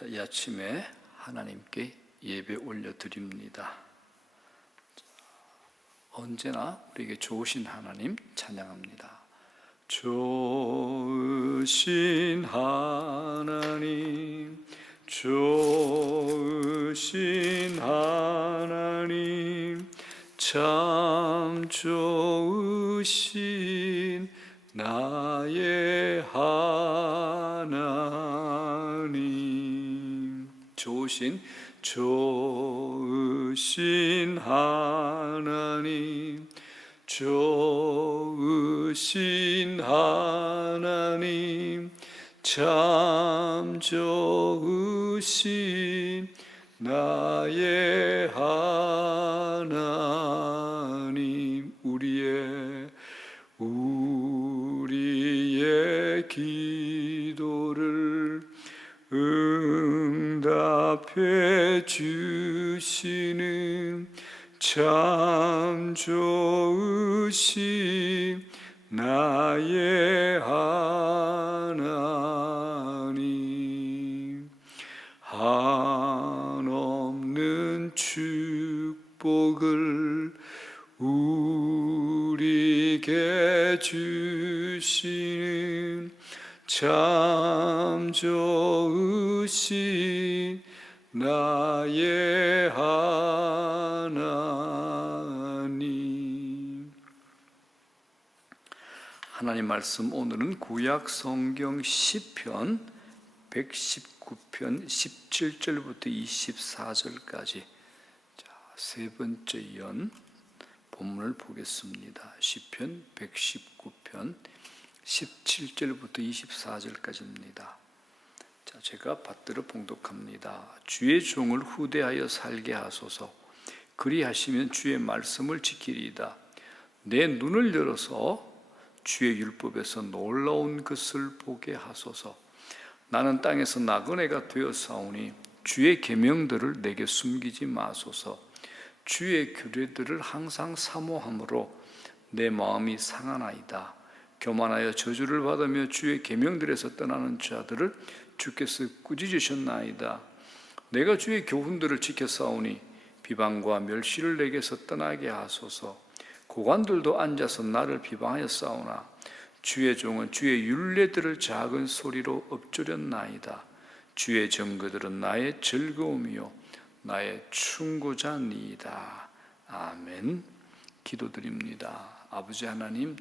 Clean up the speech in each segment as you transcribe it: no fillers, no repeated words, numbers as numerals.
자, 이 아침에 하나님께 예배 올려드립니다. 언제나 우리에게 좋으신 하나님 찬양합니다. 좋으신 하나님, 좋으신 하나님, 참 좋으신 나의 하나님. 좋으신 하나님, 좋으신 하나님, 참 좋으신 나의 하나님. 우리의 기도를 응답해 주시는 참 좋으신 나의 하나님. 한없는 축복을 우리에게 주시는 참 좋으신 나의 하나님. 하나님 말씀, 오늘은 구약 성경 시편 119편 17절부터 24절까지 세 번째 연 본문을 보겠습니다. 시편 119편 17절부터 24절까지입니다. 제가 받들어 봉독합니다. 주의 종을 후대하여 살게 하소서. 그리하시면 주의 말씀을 지키리이다. 내 눈을 열어서 주의 율법에서 놀라운 것을 보게 하소서. 나는 땅에서 나그네가 되었사오니 주의 계명들을 내게 숨기지 마소서. 주의 규례들을 항상 사모함으로 내 마음이 상하나이다. 교만하여 저주를 받으며 주의 계명들에서 떠나는 자들을 주께서 꾸짖으셨나이다. 내가 주의 교훈들을 지켰사오니 비방과 멸시를 내게서 떠나게 하소서. 고관들도 앉아서 나를 비방하였사오나 주의 종은 주의 율례들을 작은 소리로 엎조렸나이다. 주의 증거들은 나의 즐거움이요 나의 충고자니이다. 아멘. 기도드립니다. 아버지 하나님,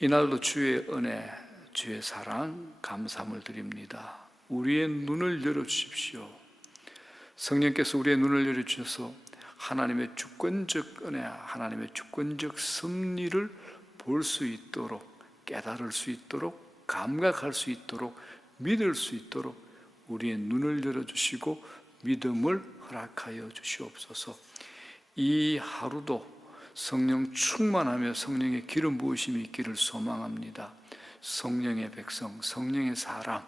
이날도 주의 은혜, 주의 사랑, 감사함을 드립니다. 우리의 눈을 열어주십시오. 성령께서 우리의 눈을 열어주셔서 하나님의 주권적 은혜, 하나님의 주권적 섭리를 볼 수 있도록, 깨달을 수 있도록, 감각할 수 있도록, 믿을 수 있도록 우리의 눈을 열어주시고 믿음을 허락하여 주시옵소서. 이 하루도 성령 충만하며 성령의 기름 부으심이 있기를 소망합니다. 성령의 백성, 성령의 사람,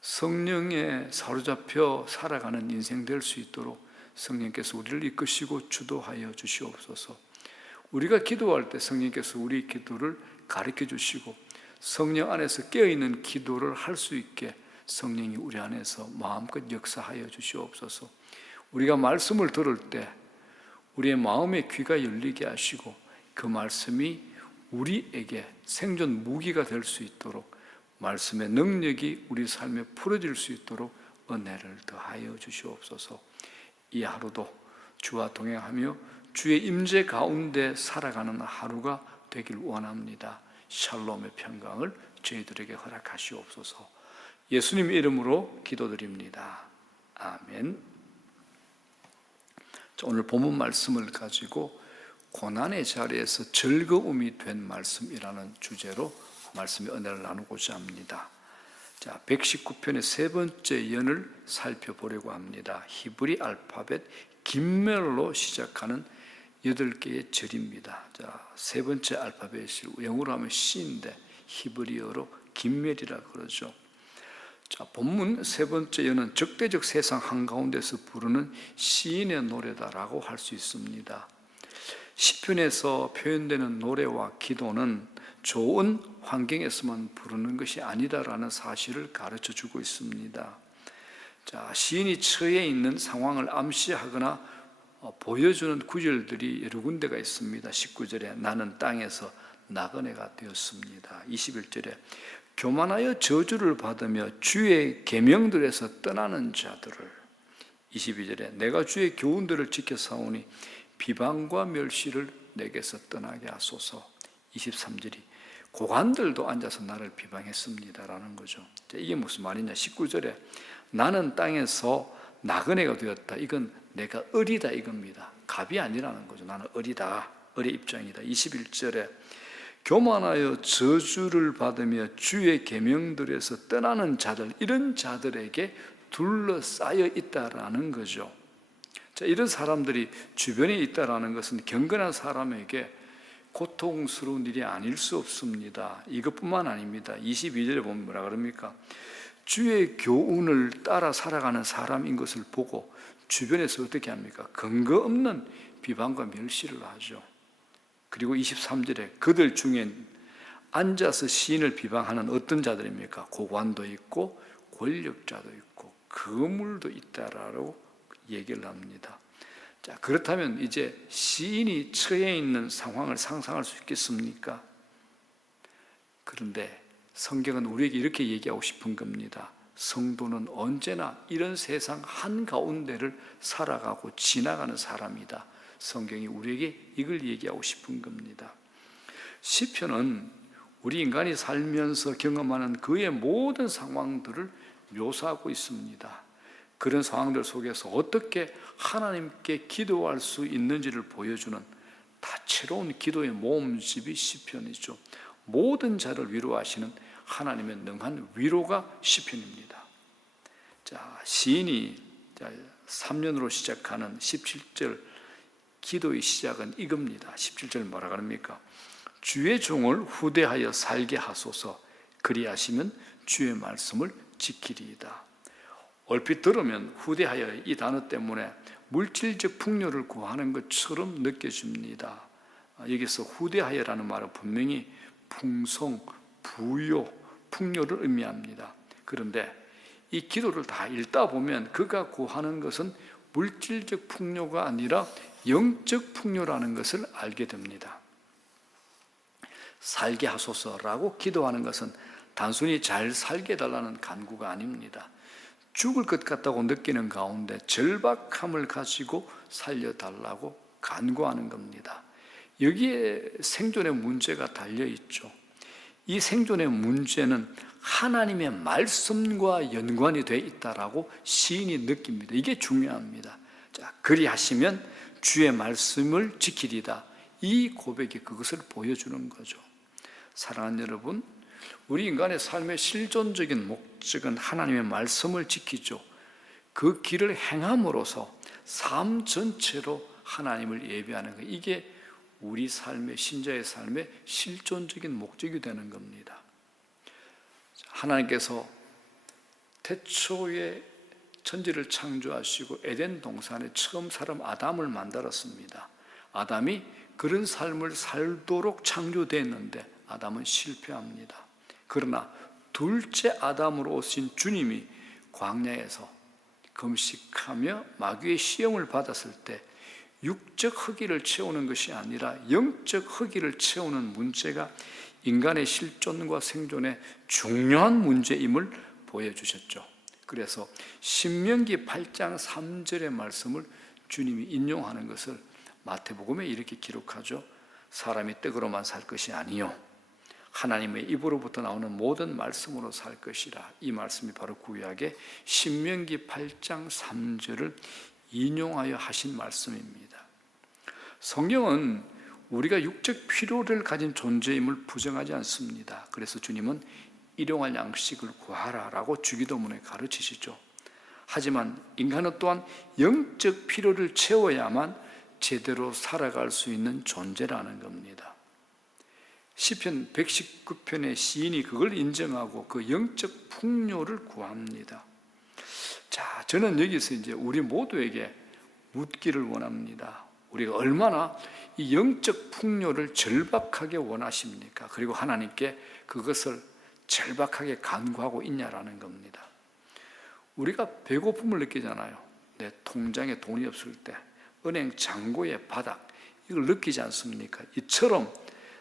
성령에 사로잡혀 살아가는 인생 될 수 있도록 성령께서 우리를 이끄시고 주도하여 주시옵소서. 우리가 기도할 때 성령께서 우리 기도를 가르쳐 주시고 성령 안에서 깨어있는 기도를 할 수 있게 성령이 우리 안에서 마음껏 역사하여 주시옵소서. 우리가 말씀을 들을 때 우리의 마음의 귀가 열리게 하시고 그 말씀이 우리에게 생존 무기가 될 수 있도록, 말씀의 능력이 우리 삶에 풀어질 수 있도록 은혜를 더하여 주시옵소서. 이 하루도 주와 동행하며 주의 임재 가운데 살아가는 하루가 되길 원합니다. 샬롬의 평강을 저희들에게 허락하시옵소서. 예수님 이름으로 기도드립니다. 아멘. 오늘 본문 말씀을 가지고 고난의 자리에서 즐거움이 된 말씀이라는 주제로 말씀의 은혜를 나누고자 합니다. 119편의 세 번째 연을 살펴보려고 합니다. 히브리 알파벳 김멜로 시작하는 8개의 절입니다. 세 번째 알파벳이 영어로 하면 C인데 히브리어로 김멜이라 그러죠. 본문 세 번째 연은 적대적 세상 한가운데서 부르는 시인의 노래다라고 할 수 있습니다. 시편에서 표현되는 노래와 기도는 좋은 환경에서만 부르는 것이 아니다라는 사실을 가르쳐 주고 있습니다. 자, 시인이 처해 있는 상황을 암시하거나 보여주는 구절들이 여러 군데가 있습니다. 19절에 나는 땅에서 나그네가 되었습니다. 21절에 교만하여 저주를 받으며 주의 계명들에서 떠나는 자들을, 22절에 내가 주의 교훈들을 지켜 싸우니 비방과 멸시를 내게서 떠나게 하소서. 23절이 고관들도 앉아서 나를 비방했습니다라는 거죠. 이게 무슨 말이냐? 19절에 나는 땅에서 나그네가 되었다. 이건 내가 어리다 이겁니다. 갑이 아니라는 거죠. 나는 어리다. 어리 입장이다. 21절에 교만하여 저주를 받으며 주의 계명들에서 떠나는 자들, 이런 자들에게 둘러싸여 있다라는 거죠. 자, 이런 사람들이 주변에 있다라는 것은 경건한 사람에게 고통스러운 일이 아닐 수 없습니다. 이것뿐만 아닙니다. 22절에 보면 뭐라 그럽니까? 주의 교훈을 따라 살아가는 사람인 것을 보고 주변에서 어떻게 합니까? 근거 없는 비방과 멸시를 하죠. 그리고 23절에 그들 중엔 앉아서 시인을 비방하는 어떤 자들입니까? 고관도 있고 권력자도 있고 거물도 있다라고 얘기를 합니다. 자, 그렇다면 이제 시인이 처해 있는 상황을 상상할 수 있겠습니까? 그런데 성경은 우리에게 이렇게 얘기하고 싶은 겁니다. 성도는 언제나 이런 세상 한가운데를 살아가고 지나가는 사람이다. 성경이 우리에게 이걸 얘기하고 싶은 겁니다. 시편은 우리 인간이 살면서 경험하는 그의 모든 상황들을 묘사하고 있습니다. 그런 상황들 속에서 어떻게 하나님께 기도할 수 있는지를 보여주는 다채로운 기도의 모음집이 시편이죠. 모든 자를 위로하시는 하나님의 능한 위로가 시편입니다. 자, 시인이 3년으로 시작하는 17절 기도의 시작은 이겁니다. 17절 뭐라 그럽니까? 주의 종을 후대하여 살게 하소서. 그리하시면 주의 말씀을 지키리이다. 얼핏 들으면 후대하여 이 단어 때문에 물질적 풍요를 구하는 것처럼 느껴집니다. 여기서 후대하여라는 말은 분명히 풍성, 부요, 풍요를 의미합니다. 그런데 이 기도를 다 읽다 보면 그가 구하는 것은 물질적 풍요가 아니라 영적 풍요라는 것을 알게 됩니다. 살게 하소서라고 기도하는 것은 단순히 잘 살게 해달라는 간구가 아닙니다. 죽을 것 같다고 느끼는 가운데 절박함을 가지고 살려달라고 간구하는 겁니다. 여기에 생존의 문제가 달려있죠. 이 생존의 문제는 하나님의 말씀과 연관이 되어 있다라고 시인이 느낍니다. 이게 중요합니다. 자, 그리하시면 주의 말씀을 지키리다. 이 고백이 그것을 보여주는 거죠. 사랑하는 여러분, 우리 인간의 삶의 실존적인 목적은 하나님의 말씀을 지키죠. 그 길을 행함으로써 삶 전체로 하나님을 예배하는 것, 이게 우리 삶의, 신자의 삶의 실존적인 목적이 되는 겁니다. 하나님께서 태초에 천지를 창조하시고 에덴 동산에 처음 사람 아담을 만들었습니다. 아담이 그런 삶을 살도록 창조됐는데 아담은 실패합니다. 그러나 둘째 아담으로 오신 주님이 광야에서 금식하며 마귀의 시험을 받았을 때 육적 허기를 채우는 것이 아니라 영적 허기를 채우는 문제가 인간의 실존과 생존의 중요한 문제임을 보여주셨죠. 그래서 신명기 8장 3절의 말씀을 주님이 인용하는 것을 마태복음에 이렇게 기록하죠. 사람이 떡으로만 살 것이 아니요 하나님의 입으로부터 나오는 모든 말씀으로 살 것이라. 이 말씀이 바로 구약의 신명기 8장 3절을 인용하여 하신 말씀입니다. 성경은 우리가 육적 필요를 가진 존재임을 부정하지 않습니다. 그래서 주님은 일용할 양식을 구하라라고 주기도문에 가르치시죠. 하지만 인간은 또한 영적 필요를 채워야만 제대로 살아갈 수 있는 존재라는 겁니다. 시편 119편의 시인이 그걸 인정하고 그 영적 풍요를 구합니다. 자, 저는 여기서 이제 우리 모두에게 묻기를 원합니다. 우리가 얼마나 이 영적 풍요를 절박하게 원하십니까? 그리고 하나님께 그것을 절박하게 간구하고 있냐라는 겁니다. 우리가 배고픔을 느끼잖아요. 내 통장에 돈이 없을 때, 은행 잔고의 바닥, 이걸 느끼지 않습니까? 이처럼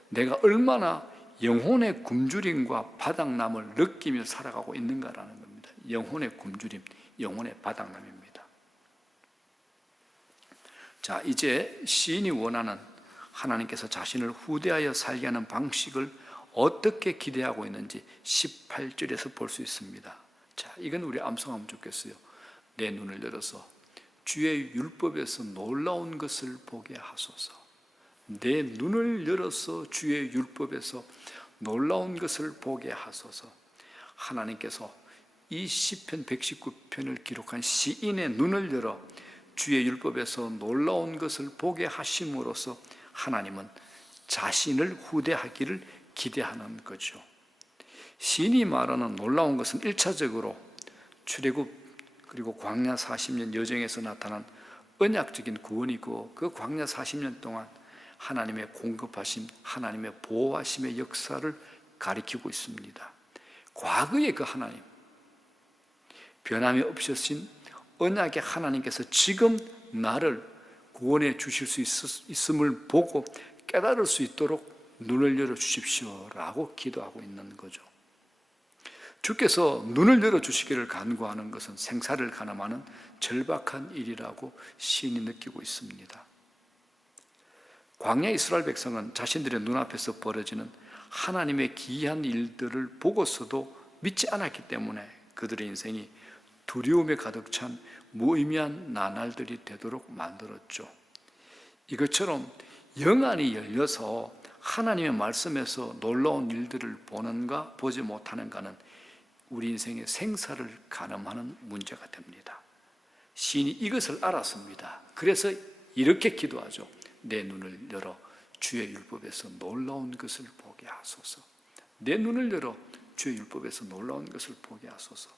내가 얼마나 영혼의 굶주림과 바닥남을 느끼며 살아가고 있는가라는 겁니다. 영혼의 굶주림, 영혼의 바닥남입니다. 자, 이제 시인이 원하는 하나님께서 자신을 후대하여 살게 하는 방식을 어떻게 기대하고 있는지 18절에서 볼 수 있습니다. 자, 이건 우리 암송하면 좋겠어요. 내 눈을 열어서 주의 율법에서 놀라운 것을 보게 하소서. 내 눈을 열어서 주의 율법에서 놀라운 것을 보게 하소서. 하나님께서 이 시편 119편을 기록한 시인의 눈을 열어 주의 율법에서 놀라운 것을 보게 하심으로써 하나님은 자신을 후대하기를 기대하는 거죠. 시인이 말하는 놀라운 것은 1차적으로 출애굽 그리고 광야 40년 여정에서 나타난 언약적인 구원이고, 그 광야 40년 동안 하나님의 공급하심, 하나님의 보호하심의 역사를 가리키고 있습니다. 과거의 그 하나님, 변함이 없으신 언약의 하나님께서 지금 나를 구원해 주실 수 있음을 보고 깨달을 수 있도록 눈을 열어 주십시오라고 기도하고 있는 거죠. 주께서 눈을 열어 주시기를 간구하는 것은 생사를 가늠하는 절박한 일이라고 시인이 느끼고 있습니다. 광야 이스라엘 백성은 자신들의 눈앞에서 벌어지는 하나님의 기이한 일들을 보고서도 믿지 않았기 때문에 그들의 인생이 두려움에 가득 찬 무의미한 나날들이 되도록 만들었죠. 이것처럼 영안이 열려서 하나님의 말씀에서 놀라운 일들을 보는가 보지 못하는가는 우리 인생의 생사를 가늠하는 문제가 됩니다. 시인이 이것을 알았습니다. 그래서 이렇게 기도하죠. 내 눈을 열어 주의 율법에서 놀라운 것을 보게 하소서. 내 눈을 열어 주의 율법에서 놀라운 것을 보게 하소서.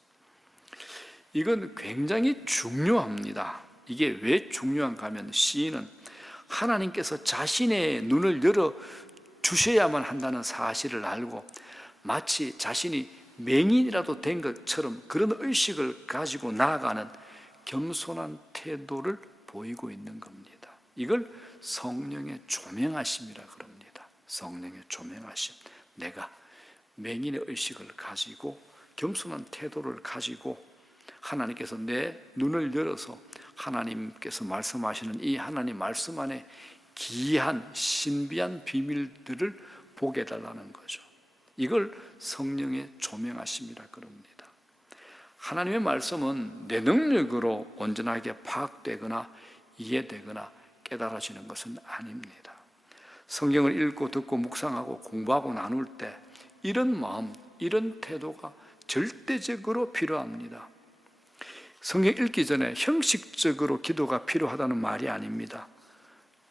이건 굉장히 중요합니다. 이게 왜 중요한가 하면 시인은 하나님께서 자신의 눈을 열어 주셔야만 한다는 사실을 알고 마치 자신이 맹인이라도 된 것처럼 그런 의식을 가지고 나아가는 겸손한 태도를 보이고 있는 겁니다. 이걸 성령의 조명하심이라 그럽니다. 성령의 조명하심. 내가 맹인의 의식을 가지고 겸손한 태도를 가지고 하나님께서 내 눈을 열어서 하나님께서 말씀하시는 이 하나님 말씀 안에 기이한 신비한 비밀들을 보게 해달라는 거죠. 이걸 성령의 조명하심이라 그럽니다. 하나님의 말씀은 내 능력으로 온전하게 파악되거나 이해되거나 깨달아지는 것은 아닙니다. 성경을 읽고 듣고 묵상하고 공부하고 나눌 때 이런 마음, 이런 태도가 절대적으로 필요합니다. 성경 읽기 전에 형식적으로 기도가 필요하다는 말이 아닙니다.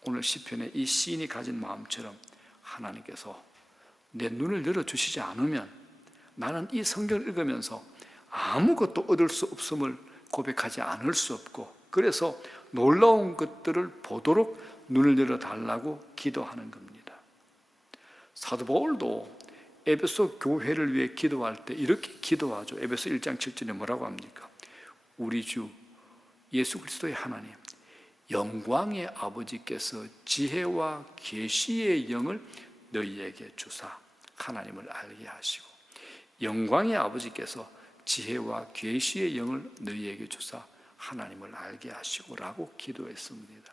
오늘 시편의 이 시인이 가진 마음처럼 하나님께서 내 눈을 열어주시지 않으면 나는 이 성경을 읽으면서 아무것도 얻을 수 없음을 고백하지 않을 수 없고, 그래서 놀라운 것들을 보도록 눈을 열어달라고 기도하는 겁니다. 사도 바울도 에베소 교회를 위해 기도할 때 이렇게 기도하죠. 에베소 1장 7절에 뭐라고 합니까? 우리 주 예수 그리스도의 하나님, 영광의 아버지께서 지혜와 계시의 영을 너희에게 주사 하나님을 알게 하시고, 영광의 아버지께서 지혜와 계시의 영을 너희에게 주사 하나님을 알게 하시고 라고 기도했습니다.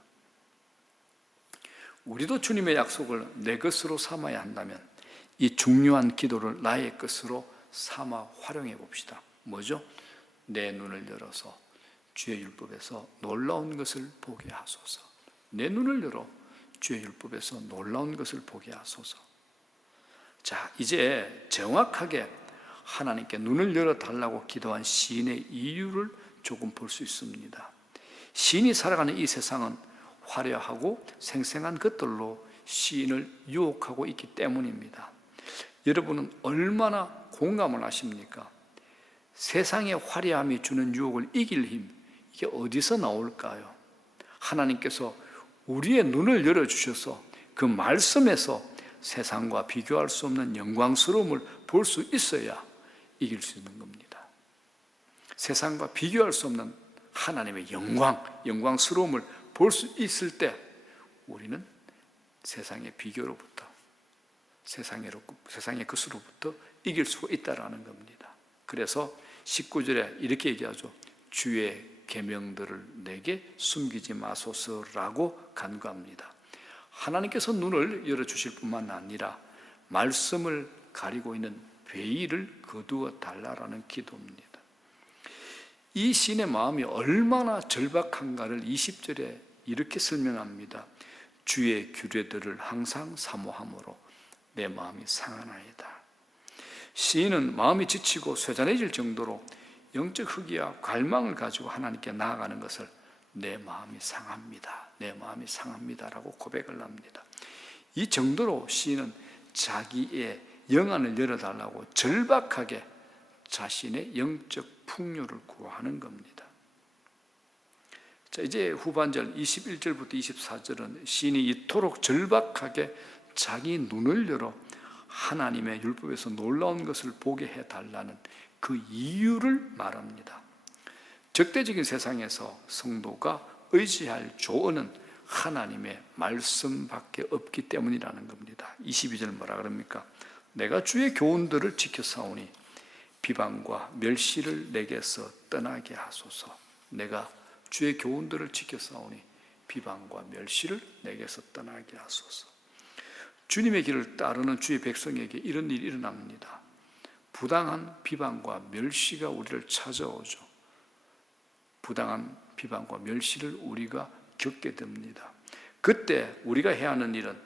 우리도 주님의 약속을 내 것으로 삼아야 한다면 이 중요한 기도를 나의 것으로 삼아 활용해 봅시다. 뭐죠? 내 눈을 열어서 주의 율법에서 놀라운 것을 보게 하소서. 내 눈을 열어 주의 율법에서 놀라운 것을 보게 하소서. 자, 이제 정확하게 하나님께 눈을 열어달라고 기도한 시인의 이유를 조금 볼 수 있습니다. 시인이 살아가는 이 세상은 화려하고 생생한 것들로 시인을 유혹하고 있기 때문입니다. 여러분은 얼마나 공감을 하십니까? 세상의 화려함이 주는 유혹을 이길 힘, 이게 어디서 나올까요? 하나님께서 우리의 눈을 열어주셔서 그 말씀에서 세상과 비교할 수 없는 영광스러움을 볼 수 있어야 이길 수 있는 겁니다. 세상과 비교할 수 없는 하나님의 영광스러움을 볼 수 있을 때 우리는 세상의 비교로부터, 세상의 것으로부터 이길 수가 있다라는 겁니다. 그래서 19절에 이렇게 얘기하죠. 주의 계명들을 내게 숨기지 마소서라고 간구합니다. 하나님께서 눈을 열어주실 뿐만 아니라 말씀을 가리고 있는 베일을 거두어 달라라는 기도입니다. 이 시인의 마음이 얼마나 절박한가를 20절에 이렇게 설명합니다. 주의 규례들을 항상 사모함으로 내 마음이 상하나이다. 시인은 마음이 지치고 쇠잔해질 정도로 영적 흑기와 갈망을 가지고 하나님께 나아가는 것을 내 마음이 상합니다. 내 마음이 상합니다라고 고백을 합니다. 이 정도로 시인은 자기의 영안을 열어달라고 절박하게 자신의 영적 풍요를 구하는 겁니다. 자, 이제 후반절 21절부터 24절은 시인이 이토록 절박하게 자기 눈을 열어 하나님의 율법에서 놀라운 것을 보게 해달라는 그 이유를 말합니다. 적대적인 세상에서 성도가 의지할 조언은 하나님의 말씀밖에 없기 때문이라는 겁니다. 22절 뭐라 그럽니까? 내가 주의 교훈들을 지켜사오니 비방과 멸시를 내게서 떠나게 하소서. 내가 주의 교훈들을 지켜사오니 비방과 멸시를 내게서 떠나게 하소서. 주님의 길을 따르는 주의 백성에게 이런 일이 일어납니다. 부당한 비방과 멸시가 우리를 찾아오죠. 부당한 비방과 멸시를 우리가 겪게 됩니다. 그때 우리가 해야 하는 일은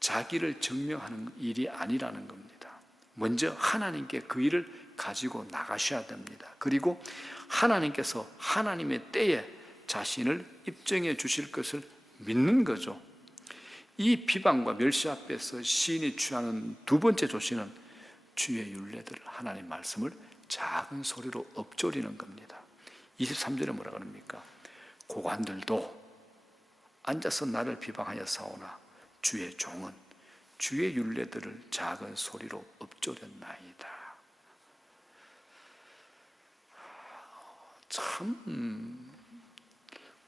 자기를 증명하는 일이 아니라는 겁니다. 먼저 하나님께 그 일을 가지고 나가셔야 됩니다. 그리고 하나님께서 하나님의 때에 자신을 입증해 주실 것을 믿는 거죠. 이 비방과 멸시 앞에서 시인이 취하는 두 번째 조치는 주의 율례들을, 하나님 말씀을 작은 소리로 읊조리는 겁니다. 23절에 뭐라 그럽니까? 고관들도 앉아서 나를 비방하여 사오나 주의 종은 주의 율례들을 작은 소리로 읊조렸나이다. 참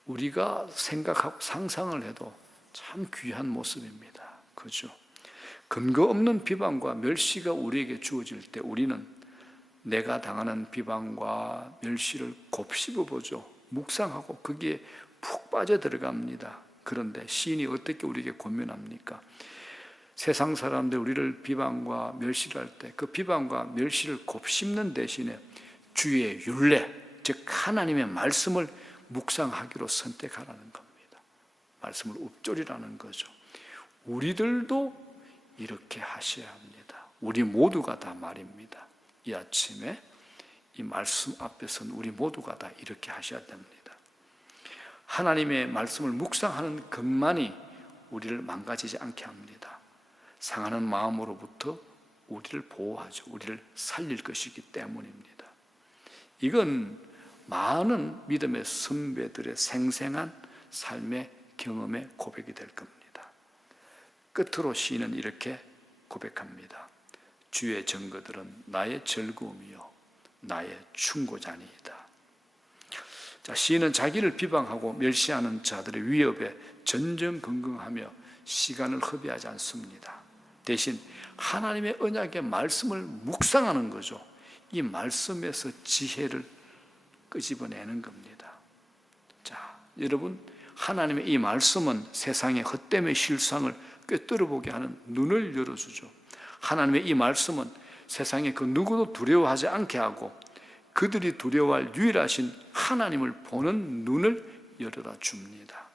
우리가 생각하고 상상을 해도 참 귀한 모습입니다. 그죠? 근거 없는 비방과 멸시가 우리에게 주어질 때 우리는 내가 당하는 비방과 멸시를 곱씹어 보죠. 묵상하고 거기에 푹 빠져 들어갑니다. 그런데 시인이 어떻게 우리에게 권면합니까? 세상 사람들 우리를 비방과 멸시를 할 때 그 비방과 멸시를 곱씹는 대신에 주의 율례, 즉 하나님의 말씀을 묵상하기로 선택하라는 겁니다. 말씀을 읊조리라는 거죠. 우리들도 이렇게 하셔야 합니다. 우리 모두가 다 말입니다. 이 아침에 이 말씀 앞에서는 우리 모두가 다 이렇게 하셔야 됩니다. 하나님의 말씀을 묵상하는 것만이 우리를 망가지지 않게 합니다. 상하는 마음으로부터 우리를 보호하죠. 우리를 살릴 것이기 때문입니다. 이건 많은 믿음의 선배들의 생생한 삶의 경험의 고백이 될 겁니다. 끝으로 시인은 이렇게 고백합니다. 주의 증거들은 나의 즐거움이요 나의 충고자니이다. 자, 시인은 자기를 비방하고 멸시하는 자들의 위협에 전전긍긍하며 시간을 허비하지 않습니다. 대신 하나님의 언약의 말씀을 묵상하는 거죠. 이 말씀에서 지혜를 끄집어내는 겁니다. 자, 여러분, 하나님의 이 말씀은 세상의 헛됨의 실상을 꿰뚫어보게 하는 눈을 열어주죠. 하나님의 이 말씀은 세상에 그 누구도 두려워하지 않게 하고 그들이 두려워할 유일하신 하나님을 보는 눈을 열어라 줍니다.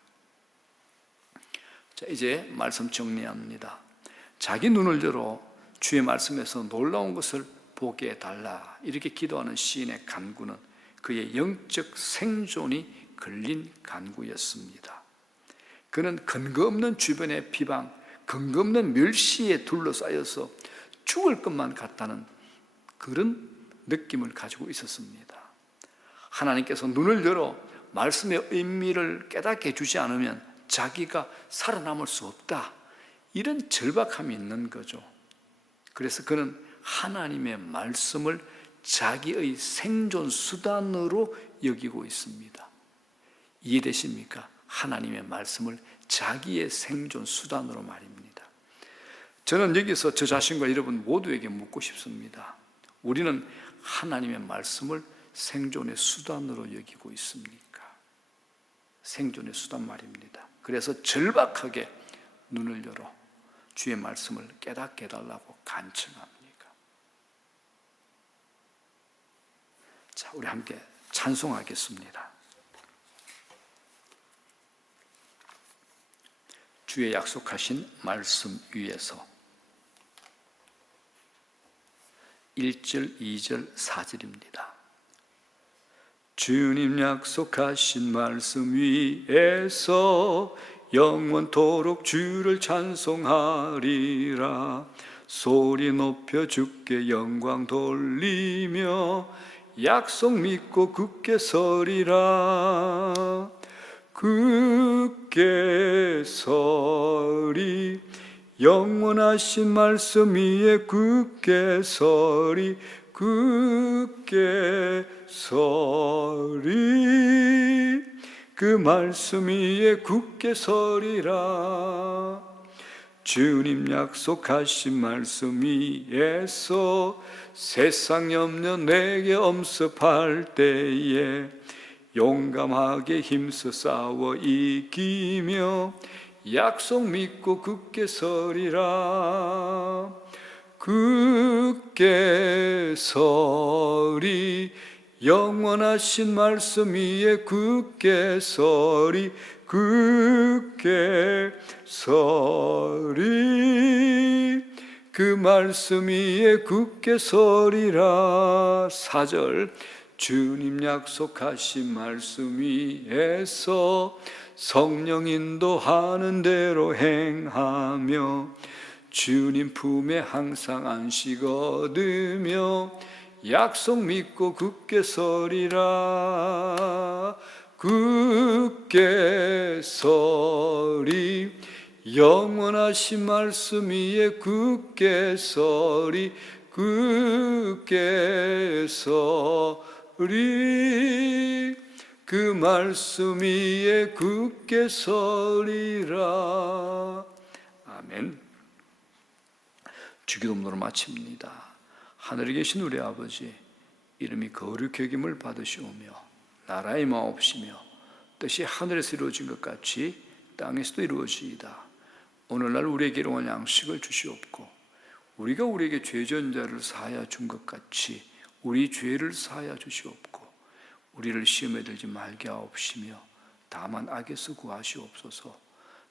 자, 이제 말씀 정리합니다. 자기 눈을 열어 주의 말씀에서 놀라운 것을 보게 해달라 이렇게 기도하는 시인의 간구는 그의 영적 생존이 걸린 간구였습니다. 그는 근거 없는 주변의 비방, 근거 없는 멸시에 둘러싸여서 죽을 것만 같다는 그런 느낌을 가지고 있었습니다. 하나님께서 눈을 열어 말씀의 의미를 깨닫게 해주지 않으면 자기가 살아남을 수 없다, 이런 절박함이 있는 거죠. 그래서 그는 하나님의 말씀을 자기의 생존 수단으로 여기고 있습니다. 이해되십니까? 하나님의 말씀을 자기의 생존 수단으로 말입니다. 저는 여기서 저 자신과 여러분 모두에게 묻고 싶습니다. 우리는 하나님의 말씀을 생존의 수단으로 여기고 있습니까? 생존의 수단 말입니다. 그래서 절박하게 눈을 열어 주의 말씀을 깨닫게 해달라고 간청합니다. 자, 우리 함께 찬송하겠습니다. 주의 약속하신 말씀 위에서 1절, 2절, 4절입니다. 주님 약속하신 말씀 위에서 영원토록 주를 찬송하리라. 소리 높여 주께 영광 돌리며 약속 믿고 굳게 서리라. 굳게 서리, 영원하신 말씀 위에 굳게 서리, 굳게 서리, 그 말씀 위에 굳게 서리라. 주님 약속하신 말씀 위에서 세상 염려 내게 엄습할 때에 용감하게 힘써 싸워 이기며 약속 믿고 굳게 서리라. 굳게 서리, 영원하신 말씀 위에 굳게 서리, 굳게 서리, 그 말씀 위에 굳게 서리라. 4절, 주님 약속하신 말씀 위에서 성령 인도하는 대로 행하며 주님 품에 항상 안식 얻으며 약속 믿고 굳게 서리라. 굳게 서리, 영원하신 말씀 위에 굳게 서리, 굳게 서리, 그 말씀 위에 굳게 서리라. 아멘. 주기도문으로 마칩니다. 하늘에 계신 우리 아버지, 이름이 거룩히 여김을 받으시오며 나라의 마옵시며 뜻이 하늘에서 이루어진 것 같이 땅에서도 이루어지이다. 오늘날 우리에게 일용할 양식을 주시옵고 우리가 우리에게 죄전 자를 사하여 준 것 같이 우리 죄를 사하여 주시옵고 우리를 시험에 들지 말게 하옵시며 다만 악에서 구하시옵소서.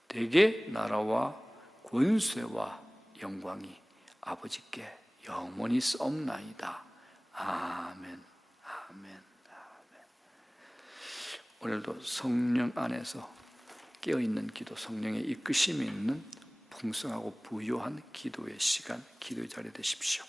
대개 나라와 권세와 영광이 아버지께 영원히 싸움나이다. 아멘. 아멘. 아멘. 오늘도 성령 안에서 깨어있는 기도, 성령의 이끄심이 있는 풍성하고 부요한 기도의 시간, 기도의 자리 되십시오.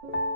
주옵소서.